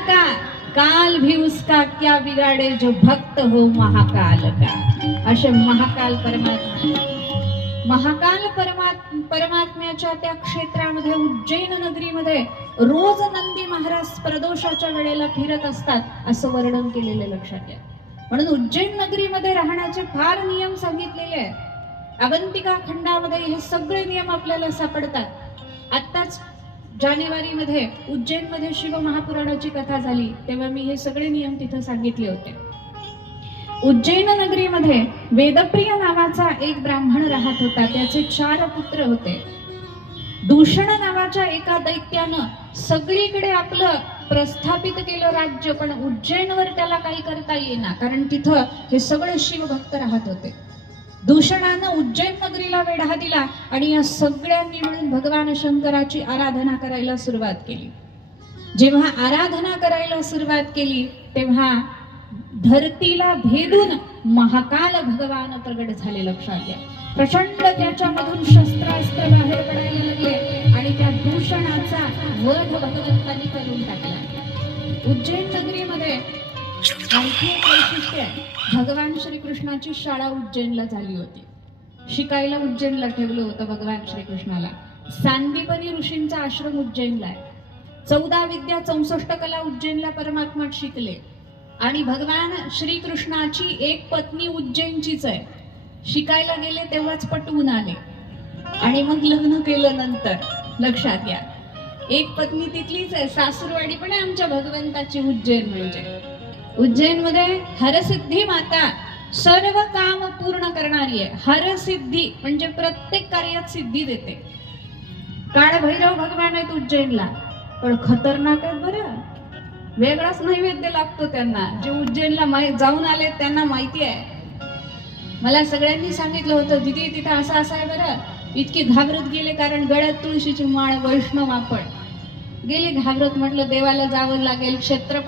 का काल भी उसका क्या बिगाड़े जो भक्त हो महाकाल का. असे महाकाल परमात्म्याच्या त्या क्षेत्रामध्ये उज्जैन नगरीमध्ये रोज नंदी महाराज प्रदोषाच्या वेळेला फिरत असतात असं वर्णन केलेले लक्षात घ्या. म्हणून उज्जैन नगरीमध्ये राहण्याचे फार नियम सांगितलेले आहेत. अवंतिका खंडामध्ये हे सगळे नियम आपल्याला सापडतात. आत्ताच जानेवारी मध्ये उज्जैन मध्ये शिव महापुराणाची कथा झाली तेव्हा मी हे सगळे नियम तिथे सांगितले होते. उज्जैन नगरीमध्ये वेदप्रिय नावाचा एक ब्राह्मण राहत होता. त्याचे 4 पुत्र होते. दूषण नावाच्या एका दैत्यानं सगळीकडे आपलं प्रस्थापित केलं राज्य, पण उज्जैनवर त्याला काही करता येईना, कारण तिथं हे सगळे शिवभक्त राहत होते. दूषणानं उज्जैन नगरीला वेढा दिला आणि या सगळ्यांनी मिळून भगवान शंकराची आराधना करायला सुरुवात केली. जेव्हा आराधना करायला सुरुवात केली तेव्हा धरतीला भेदून महाकाल भगवान प्रगट झाले. लक्षात घ्या. प्रचंड त्याच्यामधून शस्त्रास्त्र बाहेर पडायला लागले आणि त्या दूषणाचा वध भगवंतांनी करून टाकला. उज्जैन नगरीमध्ये भगवान श्रीकृष्णाची शाळा उज्जैनला झाली होती. शिकायला उज्जैनला ठेवलं होतं भगवान श्रीकृष्णाला. सांदीपनी ऋषींचा आश्रम उज्जैनला आहे. 14 विद्या 64 कला उज्जैनला परमात्मा शिकले. आणि भगवान श्रीकृष्णाची एक पत्नी उज्जैनचीच आहे. शिकायला गेले तेव्हाच पटवून आले आणि मग लग्न केलं नंतर. लक्षात घ्या. एक पत्नी तिथलीच आहे. सासूरवाडी पण आहे आमच्या भगवंताची उज्जैन. म्हणजे उज्जैन मध्ये हरसिद्धी माता सर्व काम पूर्ण करणारी आहे. हरसिद्धी म्हणजे प्रत्येक कार्यात सिद्धी देते. काळ भैरव भगवान आहेत उज्जैनला, पण खतरनाक आहेत बरं. वेगळाच नैवेद्य लागतो त्यांना. जे उज्जैनला जाऊन आले त्यांना माहिती आहे. मला सगळ्यांनी सांगितलं होतं दीदी तिथं असं असं आहे बरं. इतकी घाबरत गेले कारण गळ्यात तुळशीची माळ, वैष्णव आपण गेले घाबरत. म्हटलं देवाला जावं लागेल. क्षेत्र